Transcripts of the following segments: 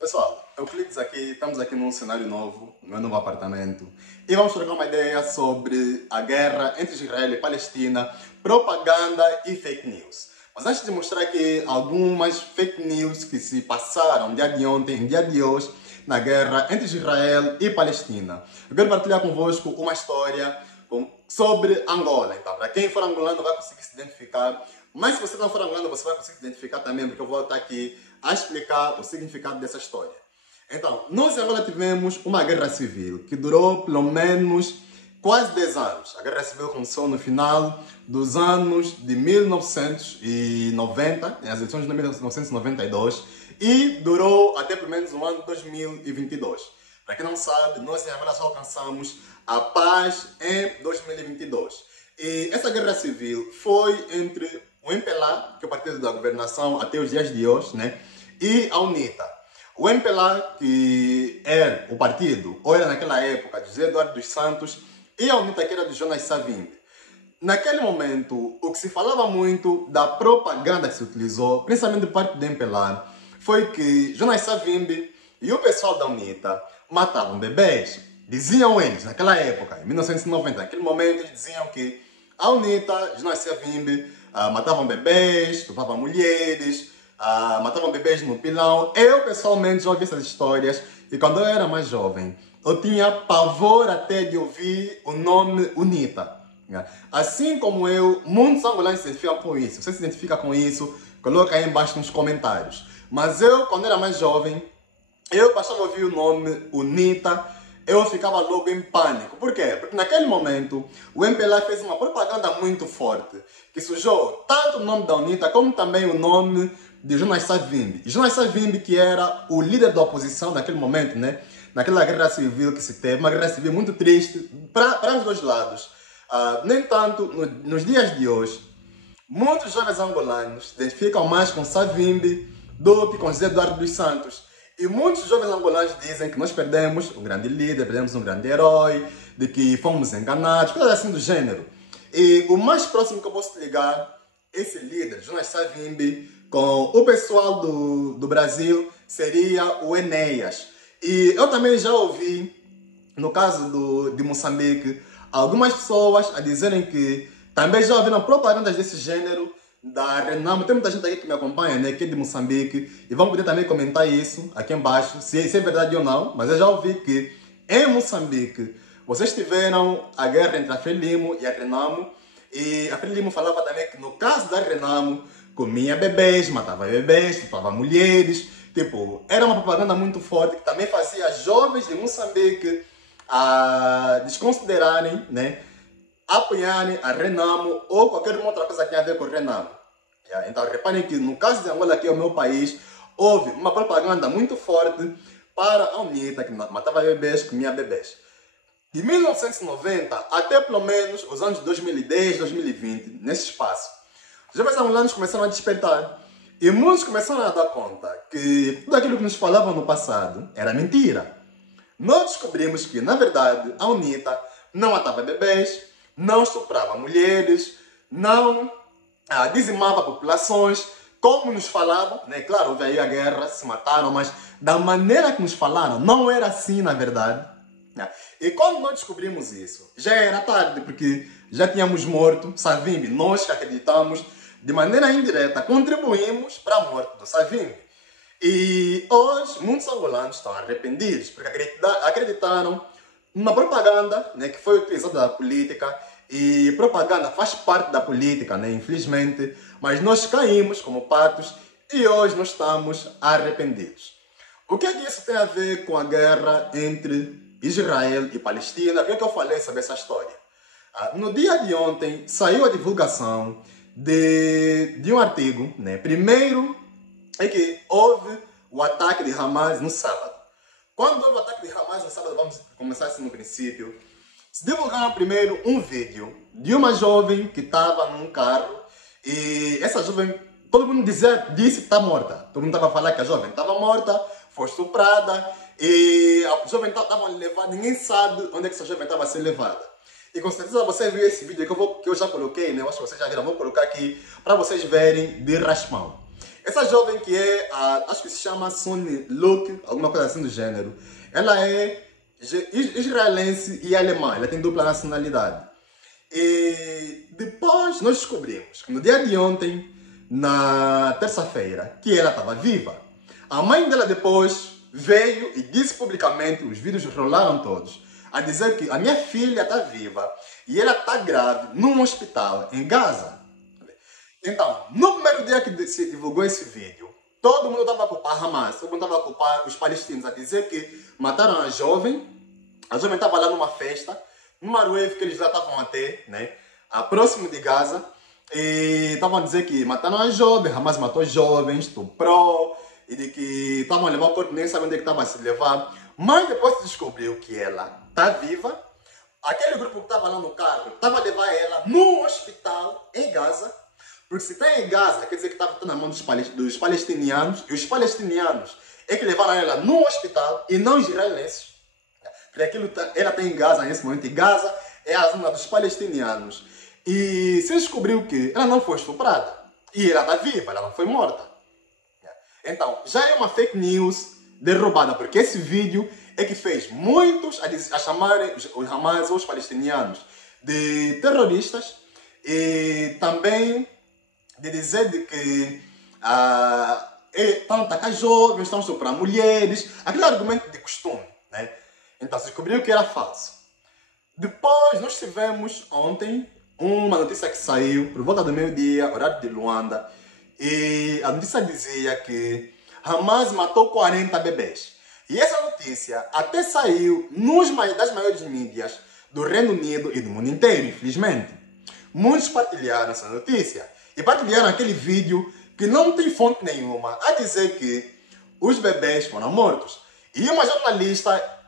Pessoal, Euclides aqui, estamos aqui num cenário novo, no meu novo apartamento, e vamos trocar uma ideia sobre a guerra entre Israel e Palestina, propaganda e fake news. Mas antes de mostrar aqui algumas fake news que se passaram no dia de ontem, no dia de hoje, na guerra entre Israel e Palestina, eu quero partilhar convosco uma história sobre Angola. Então, para quem for angolano vai conseguir se identificar, mas se você não for angolano, você vai conseguir se identificar também, porque eu vou estar aqui a explicar o significado dessa história. Então, nós em Angola tivemos uma guerra civil que durou pelo menos quase 10 anos. A guerra civil começou no final dos anos de 1990, nas eleições de 1992, e durou até pelo menos o ano 2022. Para quem não sabe, nós em Angola só alcançamos a paz em 2022. E essa guerra civil foi entre o MPLA, que é o partido da governação até os dias de hoje, né? E a UNITA. O MPLA, que era o partido, ou era naquela época, de José Eduardo dos Santos, e a UNITA, que era de Jonas Savimbi. Naquele momento, o que se falava muito da propaganda que se utilizou, principalmente de parte do MPLA, foi que Jonas Savimbi e o pessoal da UNITA matavam bebês. Diziam eles, naquela época, em 1990, naquele momento, eles diziam que a UNITA, Jonas Savimbi, matavam bebês, estupravam mulheres, matavam bebês no pilão. Eu, pessoalmente, já ouvi essas histórias e quando eu era mais jovem, eu tinha pavor até de ouvir o nome UNITA. Assim como eu, muitos angolanos se identificam com isso. Se você se identifica com isso, coloca aí embaixo nos comentários. Mas eu, quando era mais jovem, eu passava a ouvir o nome UNITA, eu ficava logo em pânico. Por quê? Porque naquele momento o MPLA fez uma propaganda muito forte que sujou tanto o nome da UNITA como também o nome de Jonas Savimbi. Jonas Savimbi, que era o líder da oposição naquele momento, né? Naquela guerra civil que se teve, uma guerra civil muito triste para os dois lados. No entanto, nos dias de hoje, muitos jovens angolanos se identificam mais com Savimbi do que com José Eduardo dos Santos. E muitos jovens angolanos dizem que nós perdemos um grande líder, perdemos um grande herói, de que fomos enganados, coisas assim do gênero. E o mais próximo que eu posso ligar esse líder, Jonas Savimbi, com o pessoal do Brasil, seria o Enéas. E eu também já ouvi, no caso de Moçambique, algumas pessoas a dizerem que também já ouviram propagandas desse gênero da Renamo. Tem muita gente aqui que me acompanha, né, que é de Moçambique, e vão poder também comentar isso aqui embaixo, se é verdade ou não, mas eu já ouvi que em Moçambique vocês tiveram a guerra entre a Frelimo e a Renamo, e a Frelimo falava também que no caso da Renamo comia bebês, matava bebês, estuprava mulheres, tipo, era uma propaganda muito forte que também fazia jovens de Moçambique a desconsiderarem, né, apoiarem a Renamo ou qualquer outra coisa que tenha a ver com Renamo. Então reparem que no caso de Angola, aqui é o meu país, houve uma propaganda muito forte para a UNITA, que matava bebês, comia bebês. De 1990 até pelo menos os anos 2010, 2020, nesse espaço, os jovens angolanos começaram a despertar. E muitos começaram a dar conta que tudo aquilo que nos falavam no passado era mentira. Nós descobrimos que, na verdade, a UNITA não matava bebês, não estuprava mulheres, não dizimava populações, como nos falavam, né? Claro, houve aí a guerra, se mataram, mas da maneira que nos falaram, não era assim, na verdade. E quando nós descobrimos isso, já era tarde, porque já tínhamos morto Savimbi. Nós que acreditamos, de maneira indireta, contribuímos para a morte do Savimbi. E hoje, muitos angolanos estão arrependidos, porque acreditaram numa propaganda, né, que foi utilizada da política, e propaganda faz parte da política, né, infelizmente, mas nós caímos como patos e hoje nós estamos arrependidos. O que é que isso tem a ver com a guerra entre Israel e Palestina? Por que eu falei sobre essa história? No dia de ontem saiu a divulgação de um artigo, né? Primeiro é que houve o ataque de Hamas no sábado. Quando houve o ataque de Hamas no sábado, vamos começar assim no princípio, se divulgaram primeiro um vídeo de uma jovem que estava num carro e essa jovem, todo mundo disse que está morta. Todo mundo estava a falar que a jovem estava morta, foi estuprada e a jovem estava levada, ninguém sabe onde é que essa jovem estava a ser levada. E com certeza você viu esse vídeo que eu já coloquei, né? Eu acho que vocês já viram, vou colocar aqui para vocês verem de raspão. Essa jovem que é, acho que se chama Sonny Luke, alguma coisa assim do gênero, ela é israelense e alemã, ela tem dupla nacionalidade. E depois nós descobrimos que no dia de ontem, na terça-feira, que ela estava viva. A mãe dela depois veio e disse publicamente, os vídeos rolaram todos, a dizer que a minha filha está viva e ela está grávida num hospital em Gaza. Então, no primeiro dia que se divulgou esse vídeo, todo mundo estava a culpar Hamas, todo mundo estava a culpar os palestinos, a dizer que mataram a jovem estava lá numa festa, numa rave que eles lá estavam a ter, né, próximo de Gaza, e estavam a dizer que mataram a jovem, Hamas matou jovens, estuprou, e de que estavam a levar o corpo, nem sabem onde é que estava a se levar, mas depois se descobriu que ela está viva. Aquele grupo que estava lá no carro estava a levar ela no hospital em Gaza, porque se está em Gaza, quer dizer que estava na mão dos palestinianos, e os palestinianos é que levaram ela no hospital e não os israelenses. Porque ela está em Gaza nesse momento, e Gaza é a zona dos palestinianos. E se descobriu que ela não foi estuprada, e ela está viva, ela não foi morta. Então, já é uma fake news derrubada, porque esse vídeo é que fez muitos a chamarem os Hamas ou os palestinianos de terroristas, e também de dizer de que estão a atacar jovens, estão a estuprar mulheres, aquele argumento de costume, né? Então se descobriu que era falso. Depois nós tivemos ontem uma notícia que saiu por volta do meio-dia, horário de Luanda, e a notícia dizia que Hamas matou 40 bebês. E essa notícia até saiu das maiores mídias do Reino Unido e do mundo inteiro, infelizmente. Muitos partilharam essa notícia e partilharam aquele vídeo que não tem fonte nenhuma a dizer que os bebês foram mortos. E uma jornalista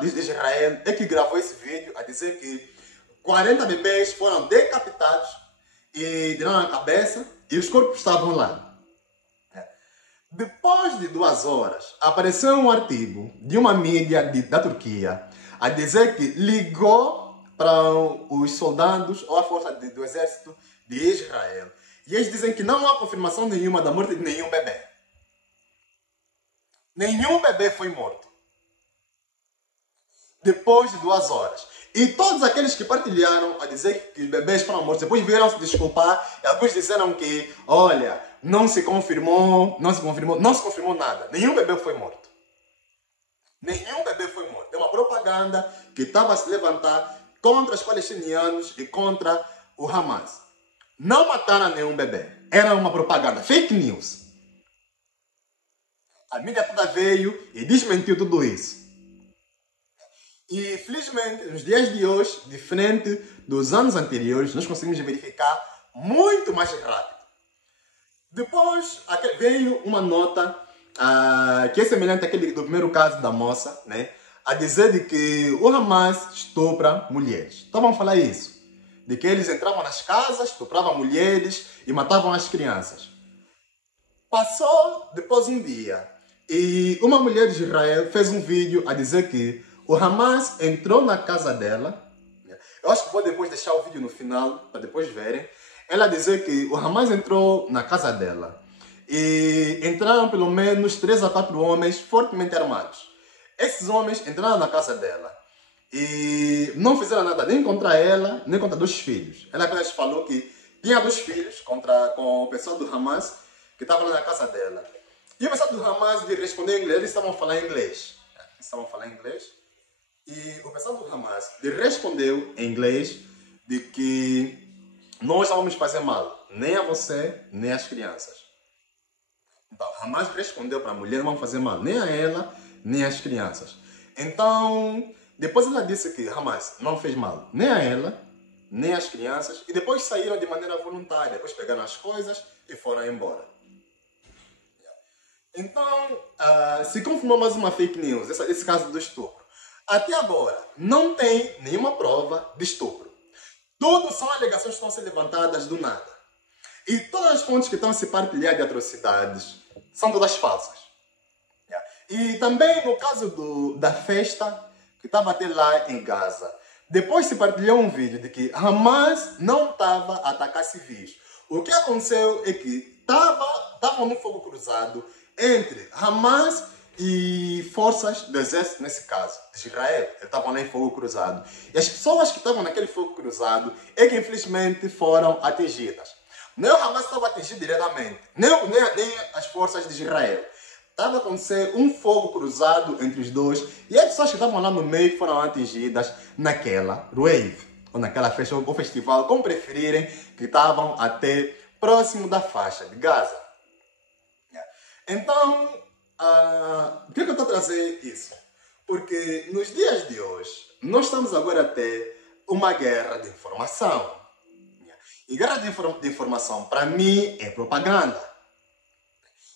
de Israel é que gravou esse vídeo a dizer que 40 bebês foram decapitados e tiraram a cabeça e os corpos estavam lá. Depois de 2 horas, apareceu um artigo de uma mídia da Turquia a dizer que ligou para os soldados ou a força do exército de Israel. E eles dizem que não há confirmação nenhuma da morte de nenhum bebê. Nenhum bebê foi morto. Depois de 2 horas. E todos aqueles que partilharam a dizer que os bebês foram mortos, depois vieram se desculpar, e alguns disseram que, olha, não se confirmou nada. Nenhum bebê foi morto. Nenhum bebê foi morto. É uma propaganda que estava a se levantar contra os palestinianos e contra o Hamas. Não mataram nenhum bebê. Era uma propaganda, fake news. A mídia toda veio e desmentiu tudo isso. E felizmente, nos dias de hoje, diferente dos anos anteriores, nós conseguimos verificar muito mais rápido. Depois veio uma nota que é semelhante àquele do primeiro caso da moça, né? A dizer de que o Hamas estupra mulheres. Então vamos falar isso. De que eles entravam nas casas, estupravam mulheres e matavam as crianças. Passou depois um dia e uma mulher de Israel fez um vídeo a dizer que o Hamas entrou na casa dela. Eu acho que vou depois deixar o vídeo no final, para depois verem. Ela dizer que o Hamas entrou na casa dela. E entraram pelo menos 3 a 4 homens fortemente armados. Esses homens entraram na casa dela. E não fizeram nada nem contra ela, nem contra 2 filhos. Ela apenas falou que tinha 2 filhos com o pessoal do Hamas que estava lá na casa dela. E o pessoal do Hamas respondeu em inglês, eles estavam a falar inglês. E o pessoal do Hamas respondeu em inglês de que nós não vamos fazer mal, nem a você, nem às crianças. Então, Hamas respondeu para a mulher, não vamos fazer mal, nem a ela, nem às crianças. Então, depois ela disse que Hamas não fez mal, nem a ela, nem às crianças, e depois saíram de maneira voluntária, depois pegaram as coisas e foram embora. Então, se confirmou mais uma fake news, esse caso do estupro. Até agora, não tem nenhuma prova de estupro. Tudo são alegações que estão a ser levantadas do nada. E todas as fontes que estão a se partilhar de atrocidades são todas falsas. E também no caso da festa que estava a ter lá em Gaza, depois se partilhou um vídeo de que Hamas não estava a atacar civis. O que aconteceu é que estava estavam num fogo cruzado entre Hamas e forças do exército, nesse caso, de Israel. Eles estavam lá em fogo cruzado. E as pessoas que estavam naquele fogo cruzado é que infelizmente foram atingidas. Nem o Hamas estava atingido diretamente, nem as forças de Israel. Estava a acontecer um fogo cruzado entre os dois e as pessoas que estavam lá no meio foram atingidas naquela rave, ou naquela festa, ou festival, como preferirem, que estavam até próximo da faixa de Gaza. Então, por que eu estou a trazer isso? Porque nos dias de hoje, nós estamos agora a ter uma guerra de informação. E guerra de informação, para mim, é propaganda.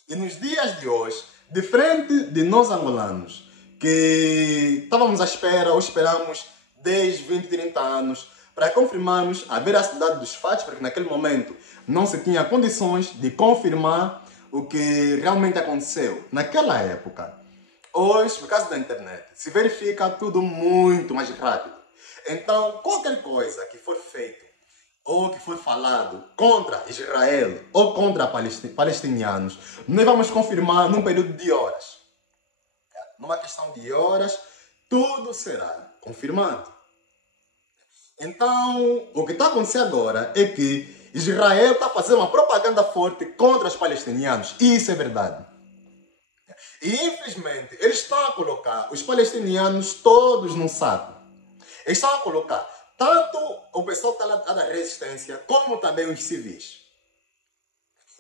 E nos dias de hoje, diferente de nós angolanos, que estávamos à espera ou esperamos 10, 20, 30 anos para confirmarmos a veracidade dos fatos, porque naquele momento não se tinha condições de confirmar o que realmente aconteceu naquela época. Hoje, por causa da internet, se verifica tudo muito mais rápido. Então, qualquer coisa que for feito ou que for falado contra Israel ou contra palestinianos, nós vamos confirmar num período de horas. Numa questão de horas, tudo será confirmado. Então, o que está acontecendo agora é que Israel está fazendo uma propaganda forte contra os palestinianos. E isso é verdade. E, infelizmente, eles estão a colocar os palestinianos todos num saco. Eles estão a colocar tanto o pessoal que está lá da resistência, como também os civis.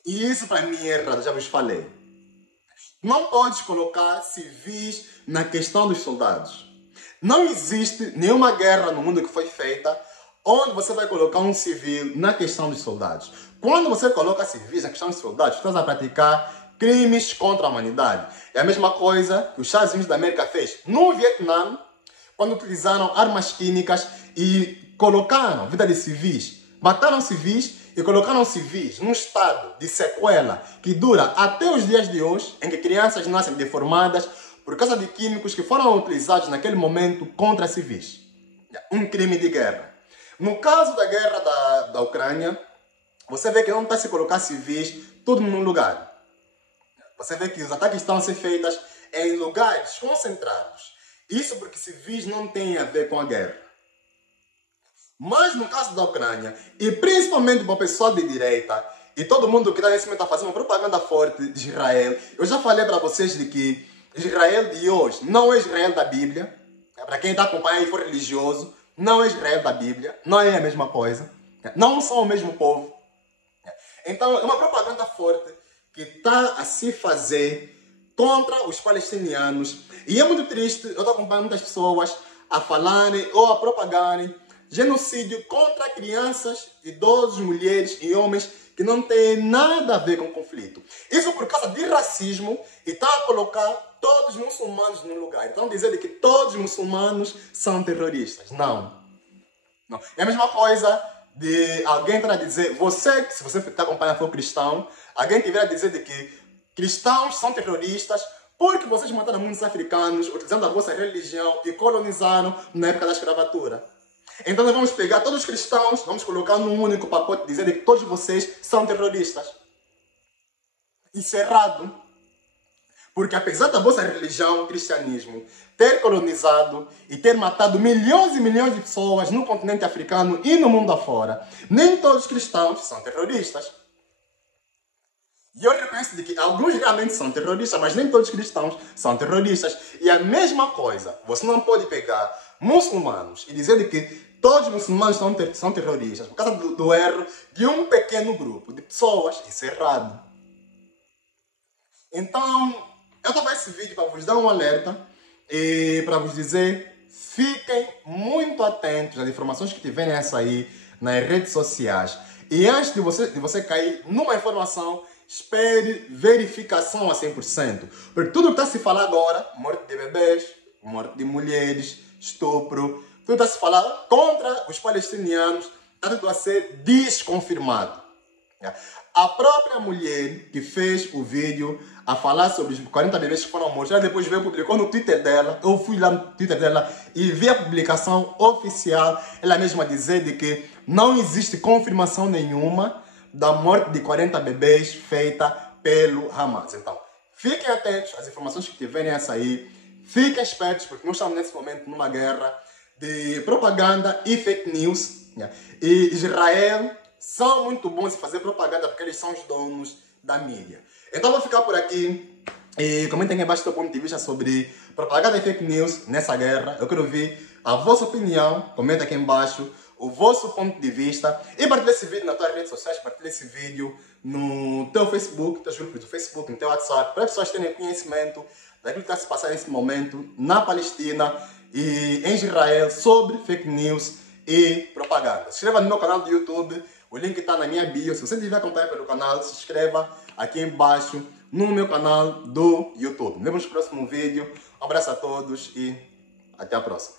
E isso para mim é errado, já vos falei. Não podes colocar civis na questão dos soldados. Não existe nenhuma guerra no mundo que foi feita onde você vai colocar um civil na questão dos soldados. Quando você coloca civis na questão dos soldados, estás a praticar crimes contra a humanidade. É a mesma coisa que os Estados Unidos da América fez no Vietnã, quando utilizaram armas químicas e colocaram a vida de civis, mataram civis e colocaram civis num estado de sequela que dura até os dias de hoje, em que crianças nascem deformadas por causa de químicos que foram utilizados naquele momento contra civis. Um crime de guerra. No caso da guerra da Ucrânia, você vê que não está se colocar civis tudo num lugar. Você vê que os ataques estão a ser feitos em lugares concentrados. Isso porque civis não tem a ver com a guerra. Mas no caso da Ucrânia, e principalmente para o pessoal de direita, e todo mundo que está nesse momento fazendo uma propaganda forte de Israel, eu já falei para vocês de que Israel de hoje não é Israel da Bíblia. Para quem está acompanhando e for religioso, não é Israel da Bíblia, não é a mesma coisa, não são o mesmo povo. Então é uma propaganda forte que está a se fazer contra os palestinianos. E é muito triste, eu estou acompanhando muitas pessoas a falarem ou a propagarem genocídio contra crianças, idosos, mulheres e homens que não têm nada a ver com o conflito. Isso por causa de racismo e está a colocar todos os muçulmanos no lugar. Então dizer que todos os muçulmanos são terroristas. Não. Não. É a mesma coisa de alguém estar a dizer, se você está acompanhando for cristão, alguém tiver a dizer de que cristãos são terroristas porque vocês mataram muitos africanos utilizando a vossa religião e colonizaram na época da escravatura. Então nós vamos pegar todos os cristãos, vamos colocar num único pacote e dizer que todos vocês são terroristas. Isso é errado. Porque apesar da vossa religião, o cristianismo, ter colonizado e ter matado milhões e milhões de pessoas no continente africano e no mundo afora, nem todos os cristãos são terroristas. E eu reconheço de que alguns realmente são terroristas, mas nem todos os cristãos são terroristas. E a mesma coisa, você não pode pegar muçulmanos e dizer de que todos os muçulmanos são terroristas por causa do erro de um pequeno grupo de pessoas. Isso é errado. Então, eu estou fazendo esse vídeo para vos dar um alerta e para vos dizer, fiquem muito atentos às informações que tiverem a sair nas redes sociais. E antes de você cair numa informação, espere verificação a 100%. Porque tudo que está a se falar agora, morte de bebês, morte de mulheres, estupro, tudo está a se falar contra os palestinianos, está tudo a ser desconfirmado. A própria mulher que fez o vídeo a falar sobre os 40 bebês que foram mortos, ela depois veio e publicou no Twitter dela, eu fui lá no Twitter dela e vi a publicação oficial, ela mesma dizer de que não existe confirmação nenhuma da morte de 40 bebês feita pelo Hamas. Então, fiquem atentos às informações que tiverem a sair. Fiquem espertos, porque nós estamos nesse momento numa guerra de propaganda e fake news. Né? E Israel são muito bons em fazer propaganda porque eles são os donos da mídia. Então vou ficar por aqui. E comentem aqui embaixo o seu ponto de vista sobre propaganda e fake news nessa guerra. Eu quero ver a vossa opinião. Comenta aqui embaixo o vosso ponto de vista. E partilha esse vídeo nas tuas redes sociais. Partilha esse vídeo no teu Facebook, teus grupos do Facebook, no teu WhatsApp. Para as pessoas terem conhecimento daquilo que está se passando nesse momento na Palestina e em Israel sobre fake news e propaganda. Se inscreva no meu canal do YouTube. O link está na minha bio. Se você estiver acompanhando pelo canal, se inscreva aqui embaixo no meu canal do YouTube. Nos vemos no próximo vídeo. Um abraço a todos e até a próxima.